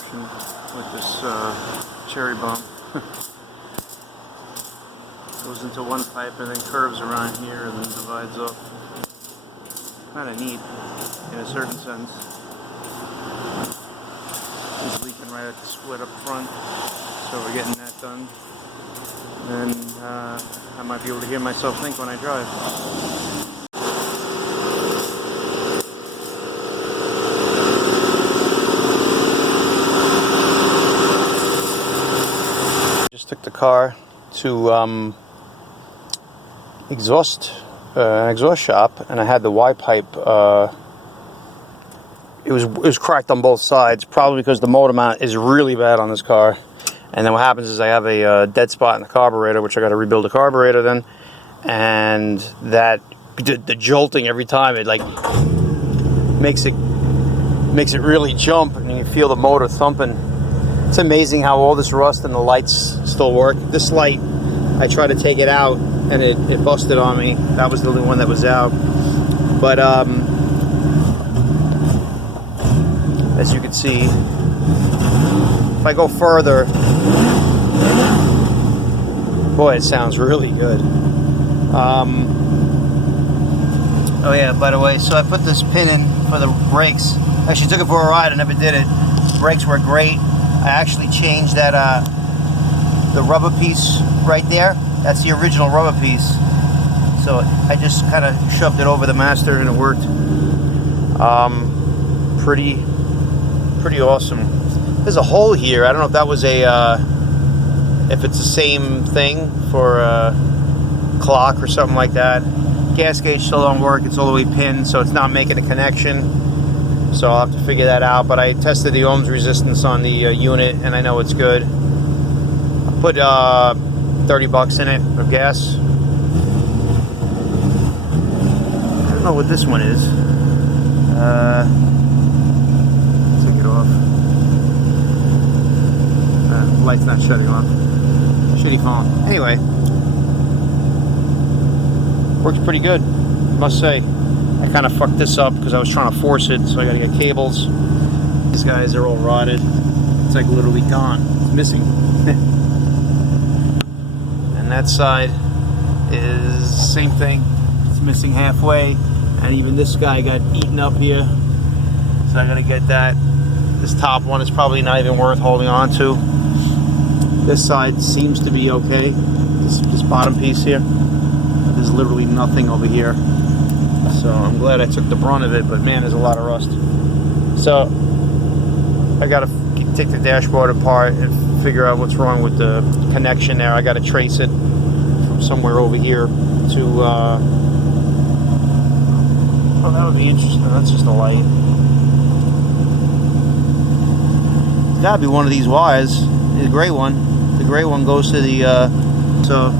option with this cherry bomb. Goes into one pipe and then curves around here and then divides off. Kind of neat in a certain sense. It's leaking right at the split up front, so we're getting that done. And I might be able to hear myself think when I drive. Just took the car to exhaust shop, and I had the Y pipe. It was cracked on both sides, probably because the motor mount is really bad on this car. And then what happens is I have a dead spot in the carburetor, which I got to rebuild the carburetor then, and that the jolting every time, it like makes it really jump, and you feel the motor thumping. It's amazing how all this rust and the lights still work. This light, I tried to take it out and it busted on me. That was the only one that was out. But as you can see, if I go further, boy, it sounds really good. Oh yeah, by the way, so I put this pin in for the brakes. Actually took it for a ride, I never did it. Brakes were great. I actually changed that the rubber piece right there. That's the original rubber piece. So I just kind of shoved it over the master and it worked. Pretty awesome. There's a hole here. I don't know if that was if it's the same thing for a clock or something like that. Gas gauge still don't work. It's all the way pinned, so it's not making a connection. So I'll have to figure that out. But I tested the ohms resistance on the unit, and I know it's good. I put $30 in it of gas. I don't know what this one is. Take it off. Light's not shutting off. Shitty phone. Anyway, works pretty good, must say. I kind of fucked this up because I was trying to force it, so I got to get cables. These guys are all rotted. It's like literally gone. It's missing. And that side is same thing. It's missing halfway, and even this guy got eaten up here. So I got to get that. This top one is probably not even worth holding on to. This side seems to be okay. This bottom piece here. There's literally nothing over here. So I'm glad I took the brunt of it, but man, there's a lot of rust. So I gotta take the dashboard apart and figure out what's wrong with the connection there. I gotta trace it from somewhere over here to, oh, that would be interesting. That's just a light. It's gotta be one of these wires, the gray one. The gray one goes to the, so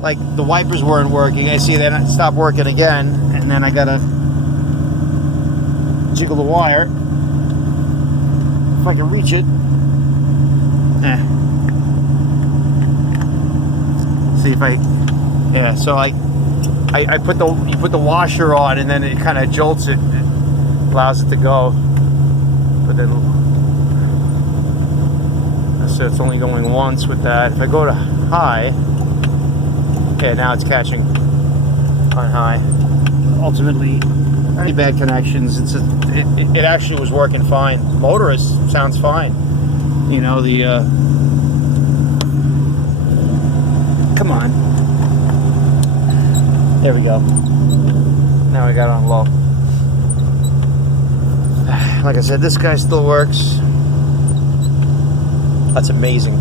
like the wipers weren't working. I see that stopped working again, and then I gotta jiggle the wire if I can reach it. See if I, yeah. So I put you put the washer on, and then it kind of jolts it, allows it to go. But then, so it's only going once with that. If I go to high. Yeah, now it's catching on high. Ultimately, any bad connections. It actually was working fine. Motor sounds fine. You know, the come on. There we go. Now we got it on low. Like I said, this guy still works. That's amazing.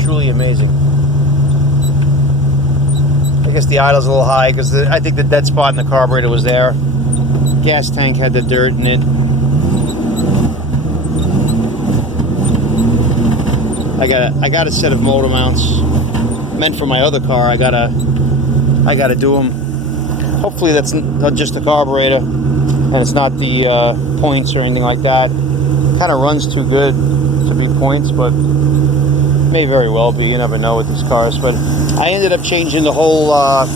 Truly amazing. I guess the idle's a little high because I think the dead spot in the carburetor was there. Gas tank had the dirt in it. I got a set of motor mounts meant for my other car. I gotta do them. Hopefully that's not just the carburetor and it's not the points or anything like that. Kind of runs too good to be points, but may very well be. You never know with these cars. But I ended up changing the whole line.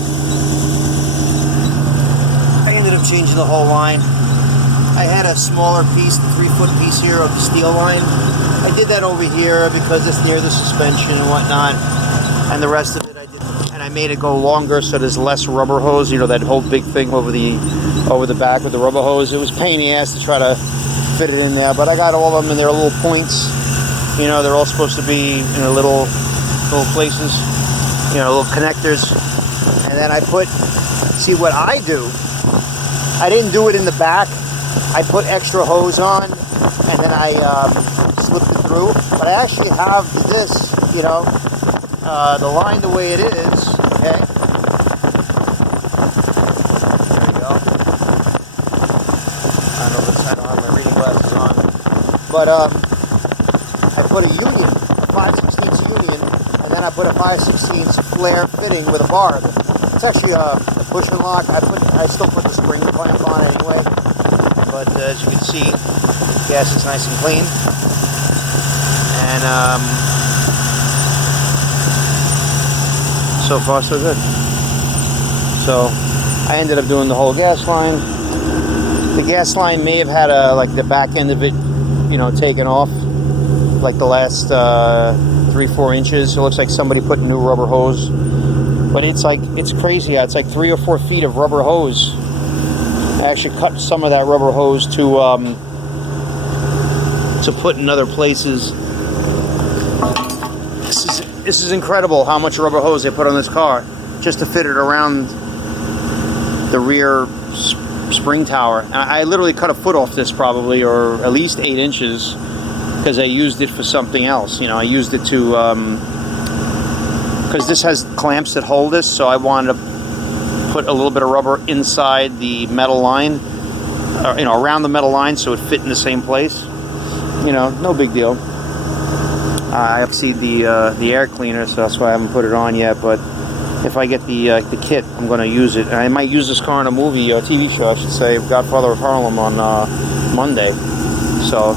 I had a smaller piece, the 3-foot piece here of the steel line. I did that over here because it's near the suspension and whatnot, and the rest of it I did. And I made it go longer so there's less rubber hose. You know, that whole big thing over the back with the rubber hose. It was a pain in the ass to try to fit it in there, but I got all of them in their little points. You know, they're all supposed to be in a little places. You know, little connectors. And then I put. See what I do. I didn't do it in the back. I put extra hose on, and then I slipped it through. But I actually have this, you know, the line the way it is, okay? There you go. I don't have my reading glasses on. But I put a union, a 5/16 union, and then I put a 5/16 flare fitting with a barb. It's actually a push and lock. I still put the spring clamp on it anyway. But as you can see, gas is nice and clean. And so far so good. So I ended up doing the whole gas line. The gas line may have had like the back end of it, you know, taken off, like the last 3-4 inches. It looks like somebody put new rubber hose. But it's crazy. It's like 3 or 4 feet of rubber hose. I actually cut some of that rubber hose to put in other places. This is incredible how much rubber hose they put on this car just to fit it around the rear spring tower. And I literally cut a foot off this probably, or at least 8 inches, because I used it for something else. You know, I used it to because this has clamps that hold this, so I wanted to put a little bit of rubber inside the metal line, you know, around the metal line, so it fit in the same place. You know, no big deal. I have to see the air cleaner, so that's why I haven't put it on yet. But if I get the kit, I'm going to use it, and I might use this car in a movie or TV show, I should say, Godfather of Harlem on Monday. So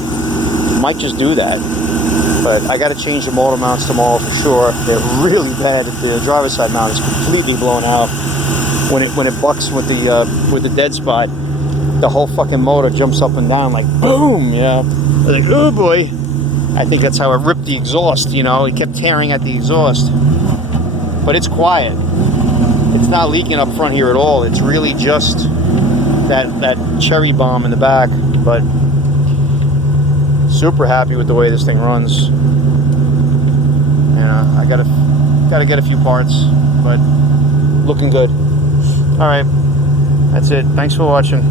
might just do that. But I got to change the motor mounts tomorrow for sure. They're really bad. The driver's side mount is completely blown out. When it bucks with the dead spot, the whole fucking motor jumps up and down like boom. Yeah, I'm like, oh boy. I think that's how it ripped the exhaust. You know, it kept tearing at the exhaust. But it's quiet. It's not leaking up front here at all. It's really just that cherry bomb in the back. But super happy with the way this thing runs. Yeah, I gotta get a few parts, but looking good. All right, that's it. Thanks for watching.